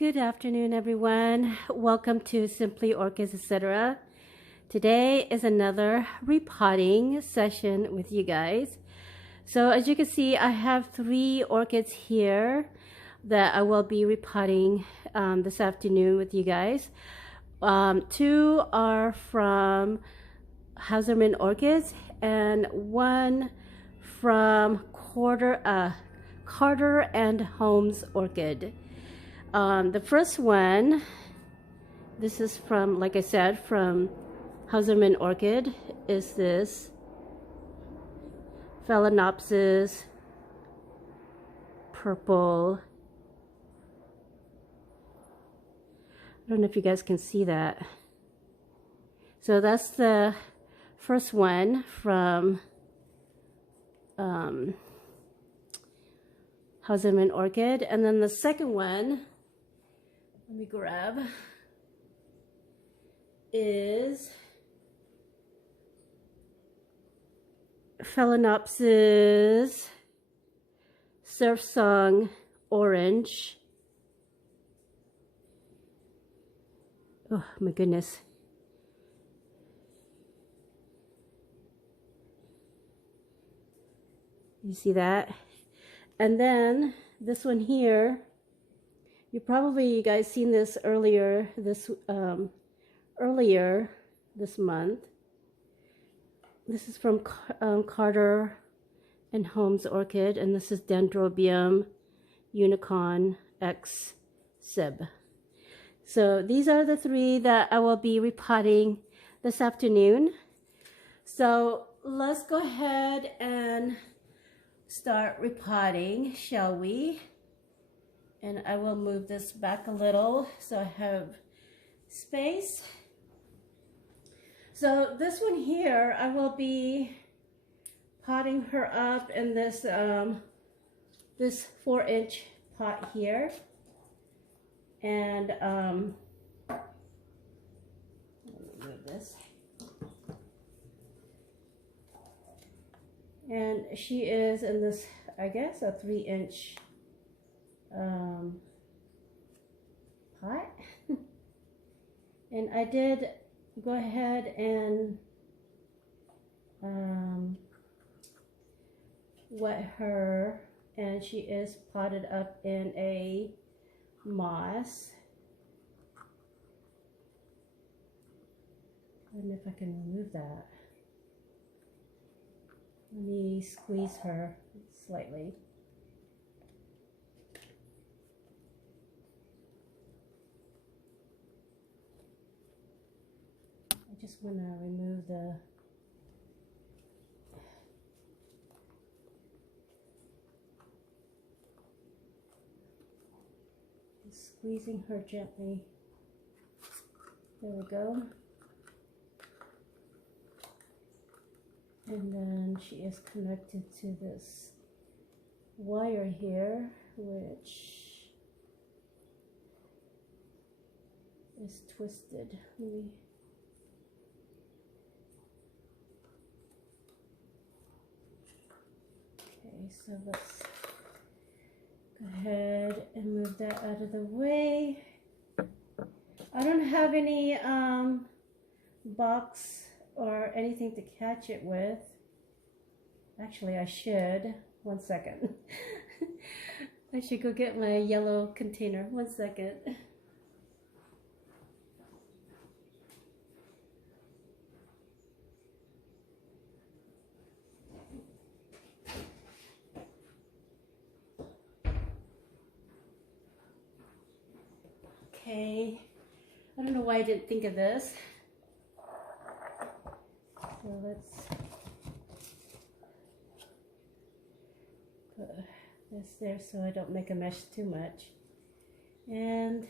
Good afternoon, everyone. Welcome to Simply Orchids, etc. Today is another repotting session with you guys. So as you can see, I have 3 orchids here that I will be repotting this afternoon with you guys. 2 are from Hauserman Orchids and 1 from Carter and Holmes Orchid. The first one, this is from, like I said, from Hauserman Orchid, is this PHALAENOPSIS purple. I don't know if you guys can see that. So that's the first one from Hauserman Orchid, and then the second one, let me grab, is PHALAENOPSIS Surf Song Orange. Oh my goodness. You see that? And then this one here, you guys seen this earlier this month. This is from Carter and Holmes Orchid, and this is Dendrobium UNICUM X Sib. So these are the 3 that I will be repotting this afternoon. So let's go ahead and start repotting, shall we? And I will move this back a little so I have space. So this one here, I will be potting her up in this this 4-inch pot here, and let me move this. And she is in this, I guess, a 3-inch pot. And I did go ahead and wet her, and she is potted up in a moss. I don't know if I can remove that. Let me squeeze her slightly. I just want to remove the squeezing her gently. There we go. And then she is connected to this wire here, which is twisted. Okay, so let's go ahead and move that out of the way. I don't have any box or anything to catch it with. Actually, I should. 1 second. I should go get my yellow container. 1 second. Okay. I don't know why I didn't think of this. So let's put this there so I don't make a mess too much. And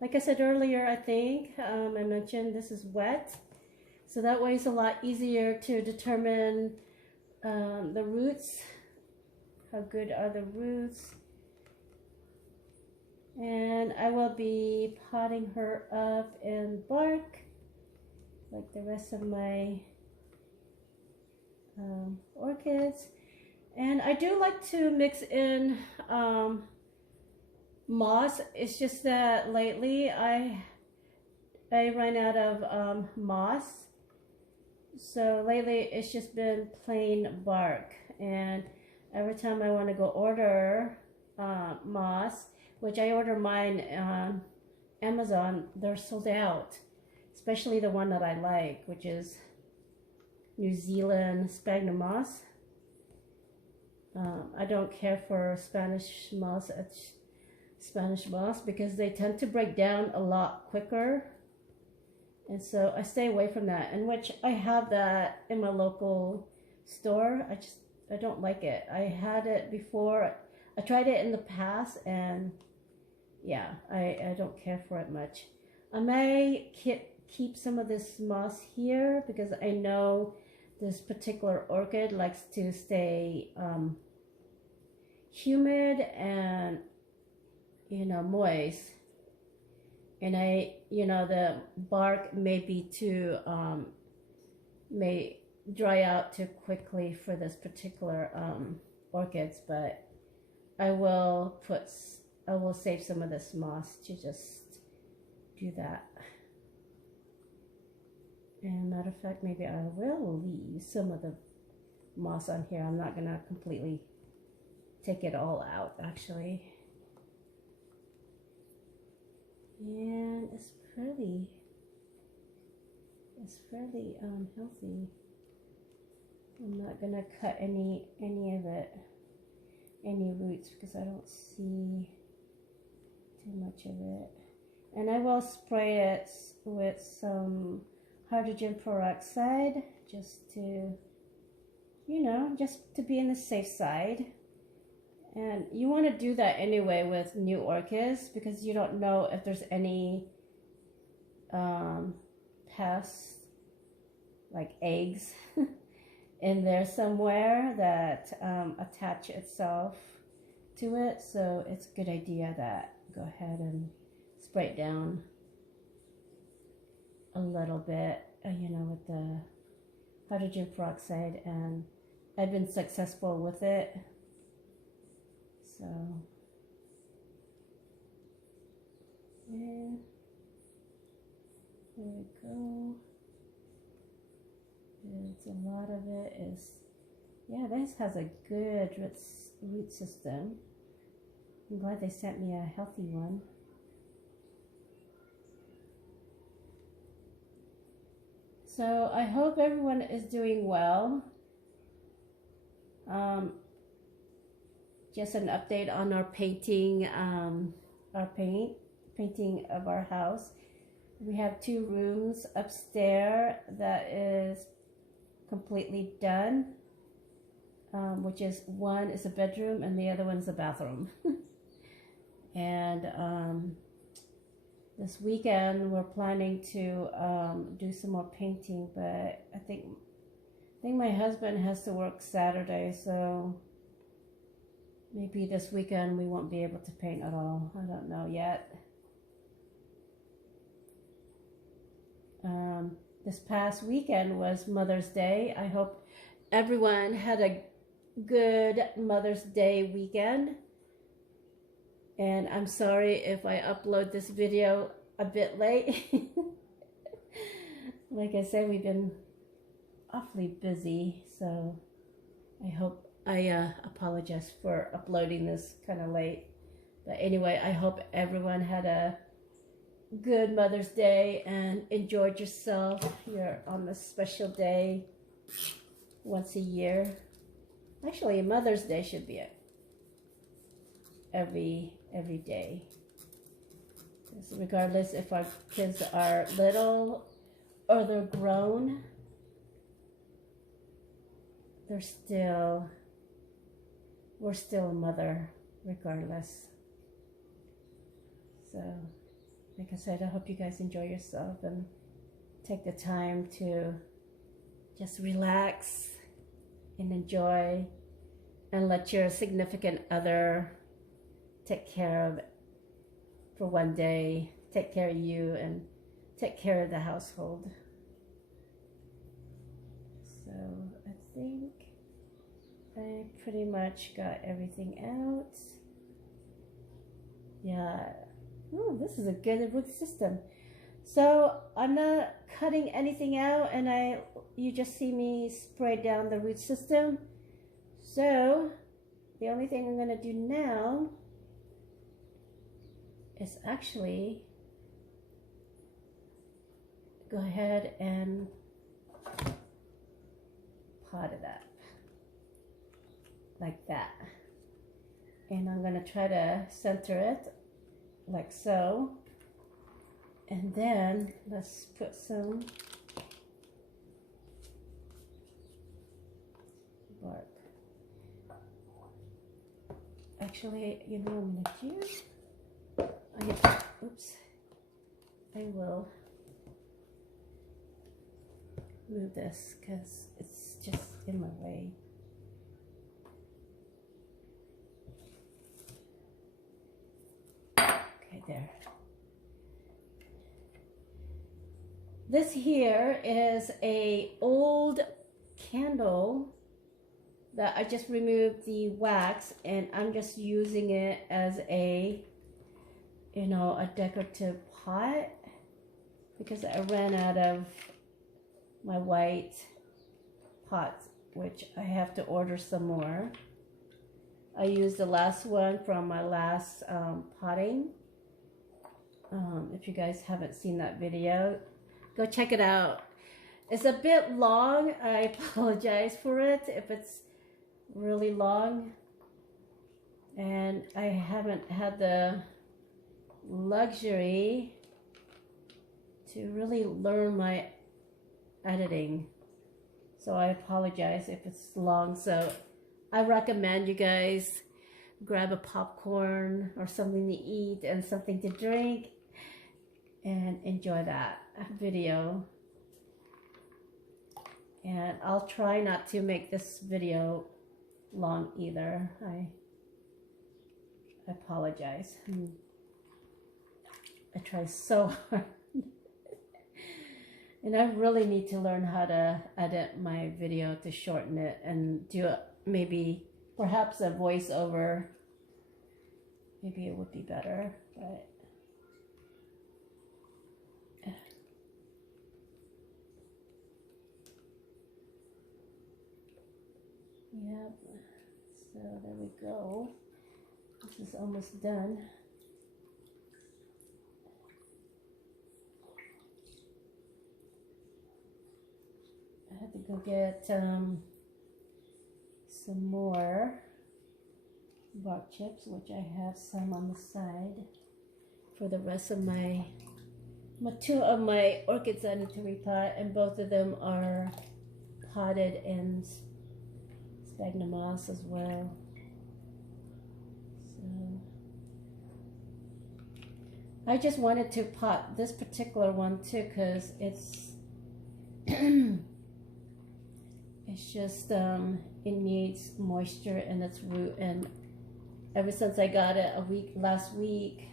like I said earlier, I think I mentioned this is wet, so that way it's a lot easier to determine the roots. How good are the roots? And I will be potting her up in bark like the rest of my orchids. And I do like to mix in moss. It's just that lately I ran out of moss. So lately it's just been plain bark, and every time I want to go order moss, which I order mine on Amazon, they're sold out, especially the one that I like, which is New Zealand sphagnum moss. I don't care for Spanish moss because they tend to break down a lot quicker, and so I stay away from that. And which I have that in my local store. I don't like it. I had it before. I tried it in the past, and yeah, I don't care for it much. I may keep some of this moss here because I know this particular orchid likes to stay humid and, you know, moist. And the bark may be too, may dry out too quickly for this particular orchids, but I will save some of this moss to just do that. And matter of fact, maybe I will leave some of the moss on here. I'm not gonna completely take it all out, actually. And it's pretty. It's fairly healthy. I'm not gonna cut any of it, any roots, because I don't see too much of it. And I will spray it with some hydrogen peroxide just to, you know, just to be on the safe side. And you want to do that anyway with new orchids, because you don't know if there's any pests, like eggs, in there somewhere that attach itself to it. So it's a good idea that go ahead and spray it down a little bit, you know, with the hydrogen peroxide, and I've been successful with it. So, yeah, there we go. It's a lot of it is, yeah, this has a good root system. I'm glad they sent me a healthy one. So I hope everyone is doing well. Just an update on our painting, painting of our house. We have 2 rooms upstairs that is completely done, which is one is a bedroom and the other one's a bathroom. And this weekend we're planning to do some more painting, but I think my husband has to work Saturday, so maybe this weekend we won't be able to paint at all. I don't know yet. This past weekend was Mother's Day. I hope everyone had a good Mother's Day weekend. And I'm sorry if I upload this video a bit late. Like I said, we've been awfully busy, so I apologize for uploading this kind of late. But anyway, I hope everyone had a good Mother's Day and enjoyed yourself. You're on this special day once a year. Actually, Mother's Day should be every day. Regardless if our kids are little or they're grown, we're still a mother regardless. So, like I said, I hope you guys enjoy yourself and take the time to just relax and enjoy, and let your significant other take care of it for one day, take care of you, and take care of the household. So I think I pretty much got everything out. Yeah. Oh, this is a good root system. So I'm not cutting anything out, and you just see me spray down the root system. So the only thing I'm going to do now is actually go ahead and pot it up like that. And I'm going to try to center it like so. And then let's put some bark. Actually, you know what I'm going to do? Oops. I will move this because it's just in my way. Okay, there. This here is a old candle that I just removed the wax, and I'm just using it as a, you know, a decorative pot because I ran out of my white pots, which I have to order some more. I used the last one from my last potting. If you guys haven't seen that video, go check it out. It's a bit long. I apologize for it if it's really long. And I haven't had the luxury to really learn my editing. So I apologize if it's long. So I recommend you guys grab a popcorn or something to eat and something to drink and enjoy that video. And I'll try not to make this video long either. I apologize. I try so hard. And I really need to learn how to edit my video to shorten it and do maybe perhaps a voiceover. Maybe it would be better, but yep. So there we go. This is almost done. I had to go get some more bark chips, which I have some on the side for the rest of my two of my orchids I need to repot, and both of them are potted in sphagnum moss as well. So I just wanted to pot this particular one too because it's it's just it needs moisture in its root, and ever since I got it last week,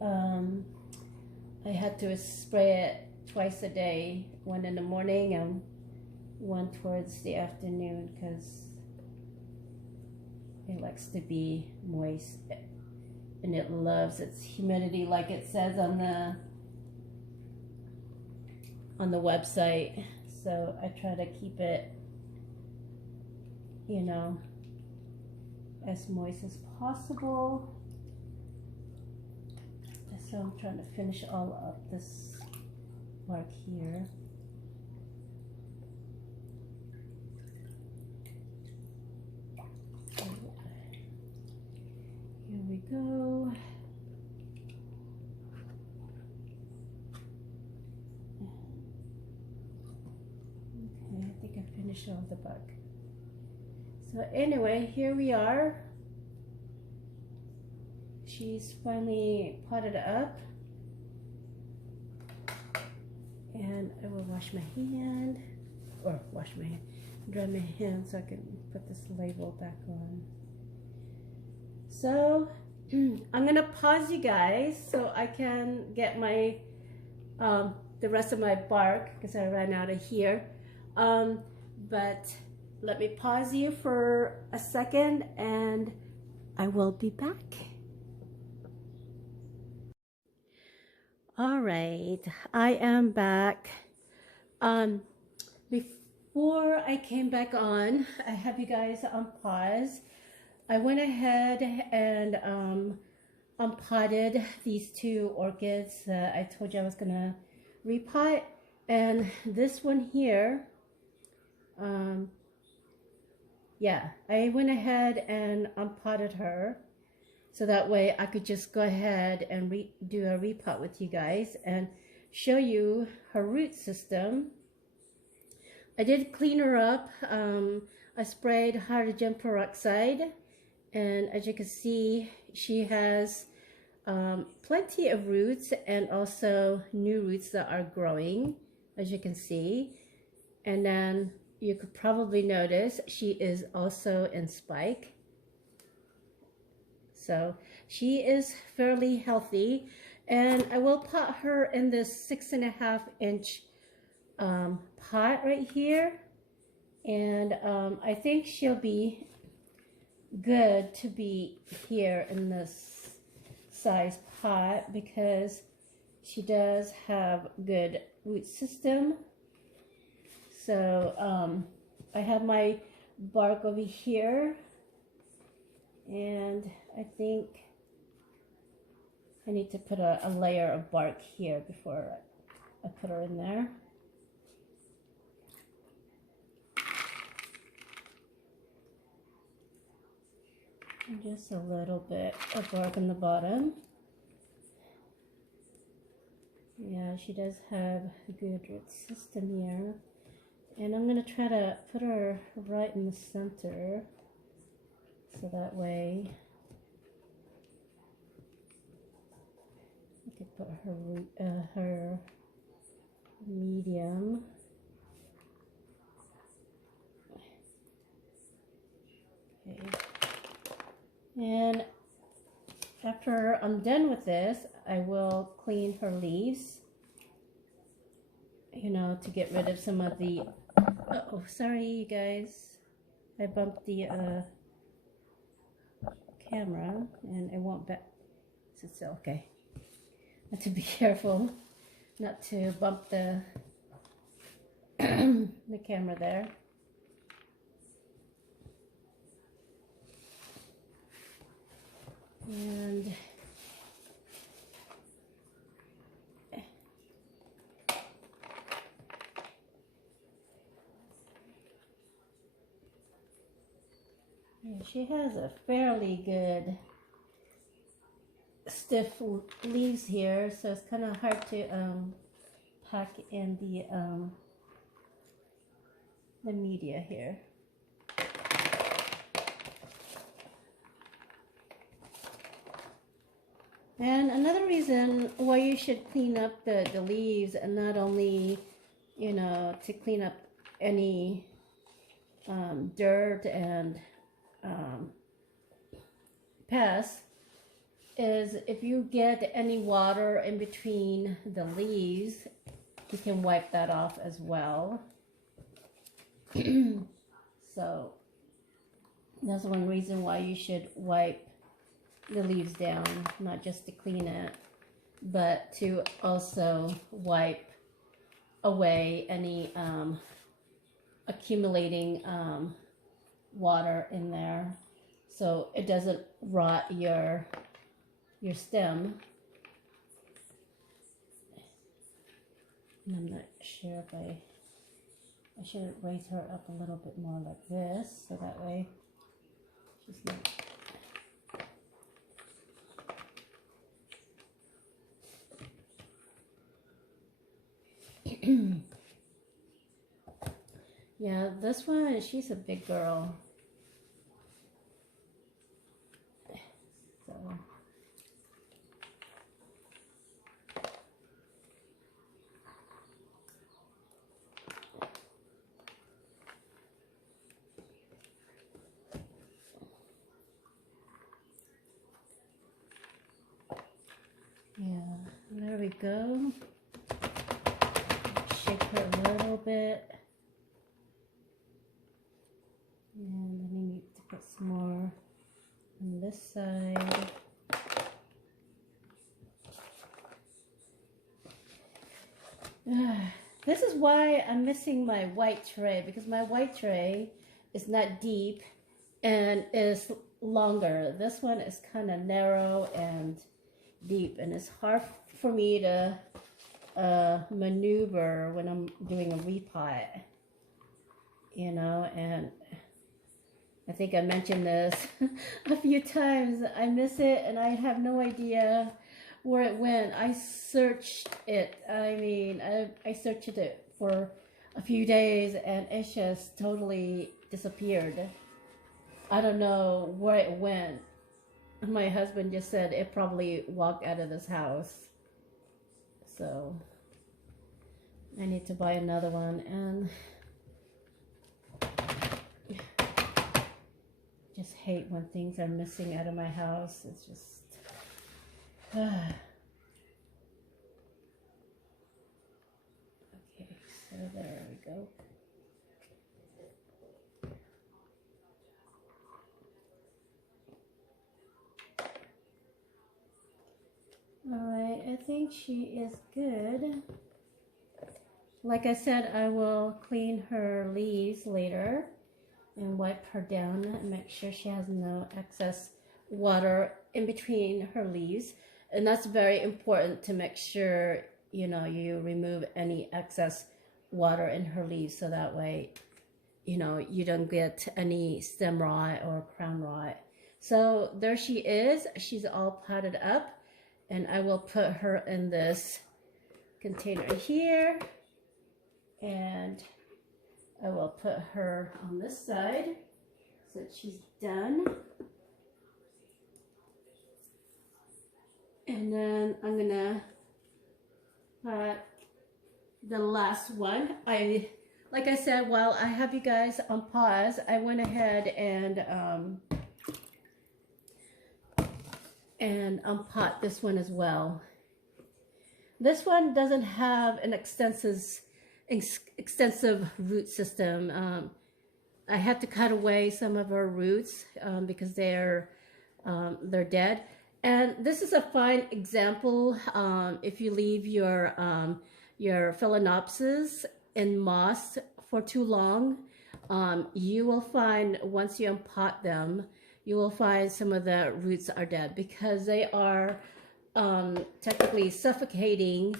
I had to spray it twice a day, one in the morning and one towards the afternoon, because it likes to be moist and it loves its humidity, like it says on the website. So I try to keep it, you know, as moist as possible. So I'm trying to finish all of this bark here. Here we go. Okay, I think I finished all the bark. So anyway, here we are. She's finally potted up, and I will wash my hand, or dry my hand so I can put this label back on. So I'm gonna pause you guys so I can get my the rest of my bark because I ran out of here. But let me pause you for a second and I will be back. All right, I am back. Before I came back on, I have you guys on pause. I went ahead and unpotted these two orchids that I told you I was gonna repot, and this one here, yeah, I went ahead and unpotted her. So that way I could just go ahead and do a repot with you guys and show you her root system. I did clean her up. I sprayed hydrogen peroxide, and as you can see, she has plenty of roots and also new roots that are growing, as you can see. And then you could probably notice she is also in spike. So she is fairly healthy, and I will pot her in this 6.5 inch pot right here, and I think she'll be good to be here in this size pot because she does have good root system. So I have my bark over here, and I think I need to put a layer of bark here before I put her in there. And just a little bit of bark on the bottom. Yeah, she does have a good root system here. And I'm going to try to put her right in the center, so that way I could put her medium. Okay. And after I'm done with this, I will clean her leaves, you know, to get rid of some of the, oh, sorry you guys, I bumped the camera and it won't back. It's okay. I have to be careful not to bump the the camera there. And yeah, she has a fairly good stiff leaves here, so it's kind of hard to pack in the media here. And another reason why you should clean up the leaves, and not only, you know, to clean up any dirt and pests, is if you get any water in between the leaves, you can wipe that off as well. So that's one reason why you should wipe the leaves down, not just to clean it, but to also wipe away any accumulating water in there, so it doesn't rot your stem. And I'm not sure if I should raise her up a little bit more like this, so that way she's not. Yeah, this one, she's a big girl. So. Yeah, there we go. Shake her a little bit. And then we need to put some more on this side. This is why I'm missing my white tray, because my white tray is not deep and is longer. This one is kind of narrow and deep, and it's hard for me to maneuver when I'm doing a repot, you know. And I think I mentioned this a few times. I miss it and I have no idea where it went. I searched it. I mean, I searched it for a few days and it just totally disappeared. I don't know where it went. My husband just said it probably walked out of this house. So I need to buy another one, and just hate when things are missing out of my house. It's just okay, so there we go. Alright, I think she is good. Like I said, I will clean her leaves later and wipe her down and make sure she has no excess water in between her leaves. And that's very important, to make sure, you know, you remove any excess water in her leaves, so that way, you know, you don't get any stem rot or crown rot. So there she is. She's all potted up, and I will put her in this container here, and I will put her on this side so that she's done. And then I'm gonna put the last one. Like I said, while I have you guys on pause, I went ahead and unpot this one as well. This one doesn't have an extensive root system. I had to cut away some of her roots because they're dead. And this is a fine example. If you leave your Phalaenopsis in moss for too long, you will find, once you unpot them, you will find some of the roots are dead, because they are technically suffocating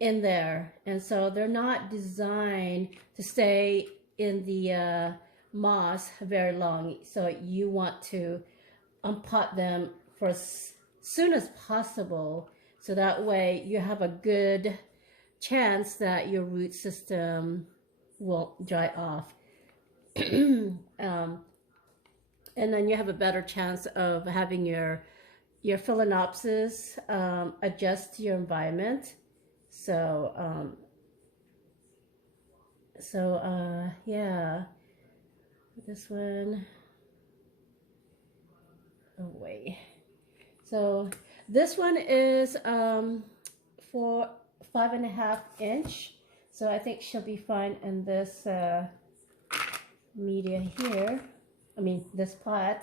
in there. And so they're not designed to stay in the moss very long. So you want to unpot them for as soon as possible, so that way you have a good chance that your root system won't dry off. And then you have a better chance of having your Phalaenopsis adjust to your environment. So yeah, this one, oh wait. So this one is for 5.5 inch. So I think she'll be fine in this media here. I mean, this pot.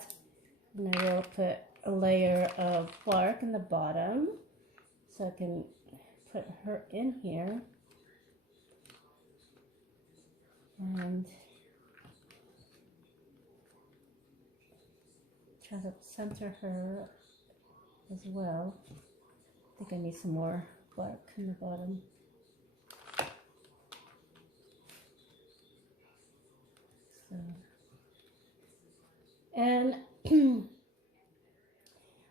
And I will put a layer of bark in the bottom, so I can put her in here. And try to center her as well. I think I need some more bark in the bottom. So, and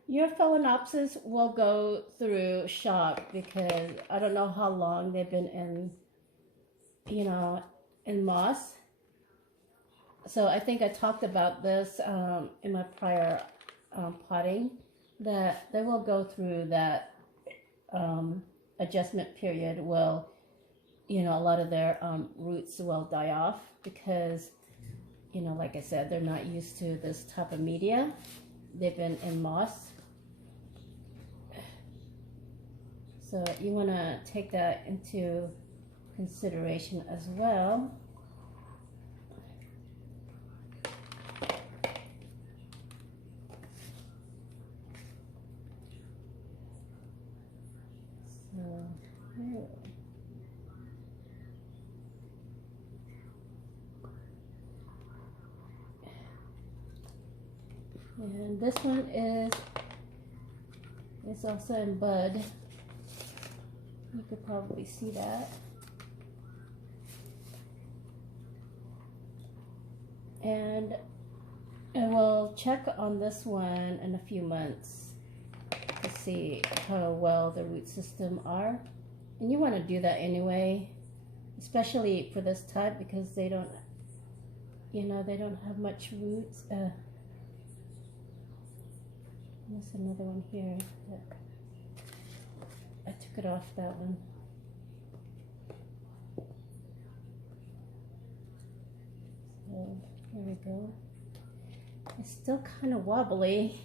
your Phalaenopsis will go through shock, because I don't know how long they've been in, you know, in moss. So I think I talked about this in my prior potting, that they will go through that adjustment period. Will, you know, a lot of their roots will die off, because, you know, like I said, they're not used to this type of media. They've been in moss. So you want to take that into consideration as well. So, And this one is also in bud. You could probably see that. And I will check on this one in a few months to see how well the root system are. And you want to do that anyway, especially for this type, because they don't, you know, they don't have much roots. There's another one here. I took it off that one. So here we go. It's still kind of wobbly.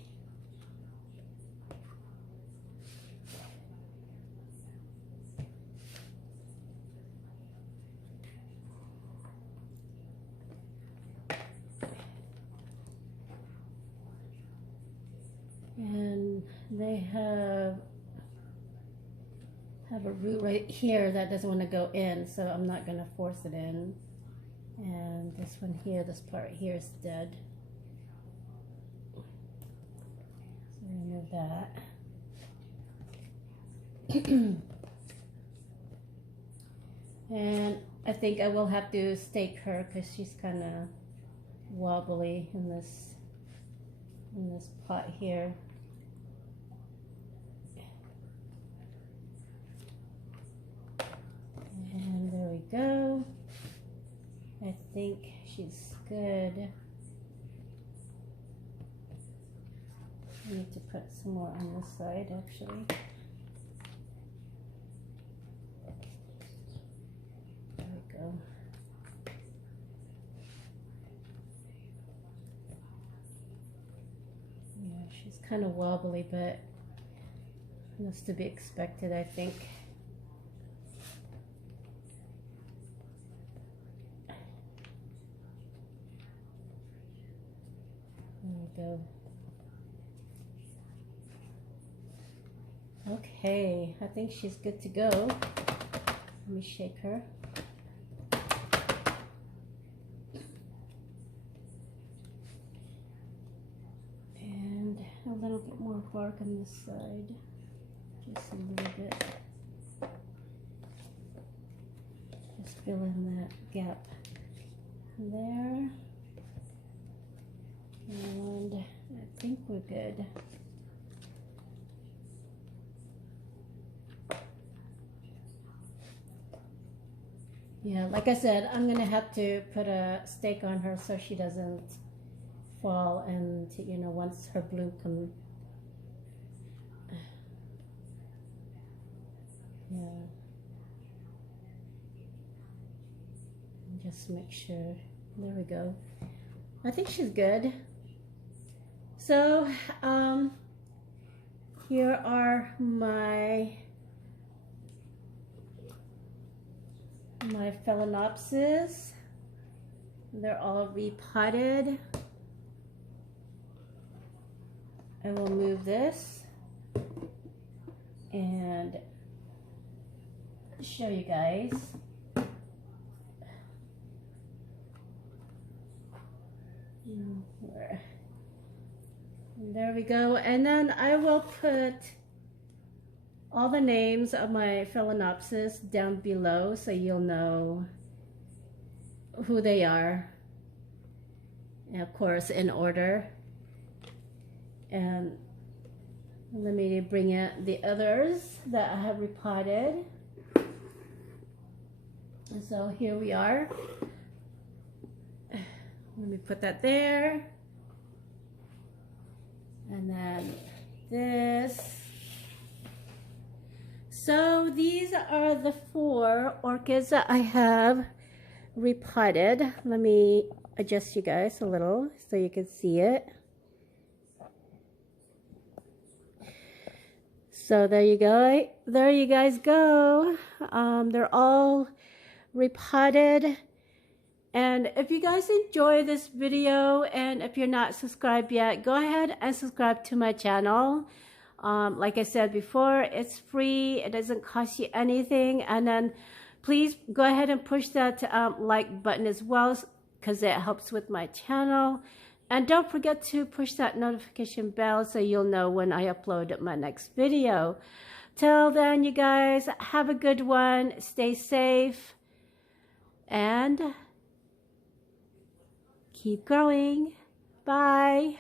And they have a root right here that doesn't want to go in, so I'm not going to force it in. And this one here, this part here is dead. So remove that. And I think I will have to stake her because she's kind of wobbly in this pot here. And there we go. I think she's good. I need to put some more on this side actually. There we go. Yeah, she's kind of wobbly, but that's to be expected, I think. Go. Okay, I think she's good to go. Let me shake her. And a little bit more bark on this side. Just a little bit. Just fill in that gap there. And I think we're good. Yeah, like I said, I'm gonna have to put a stake on her so she doesn't fall, and you know, once her bloom comes. Yeah. And just make sure. There we go. I think she's good. So, here are my Phalaenopsis. They're all repotted. I will move this and show you guys. There we go. And then I will put all the names of my Phalaenopsis down below so you'll know who they are. And of course, in order. And let me bring in the others that I have repotted. And so here we are. Let me put that there. And then this. So these are the 4 orchids that I have repotted. Let me adjust you guys a little so you can see it. So there you go. There you guys go. They're all repotted. And if you guys enjoy this video, and if you're not subscribed yet, go ahead and subscribe to my channel. Like I said before, it's free. It doesn't cost you anything. And then please go ahead and push that like button as well, because it helps with my channel. And don't forget to push that notification bell so you'll know when I upload my next video. Till then, you guys, have a good one. Stay safe. And keep growing. Bye.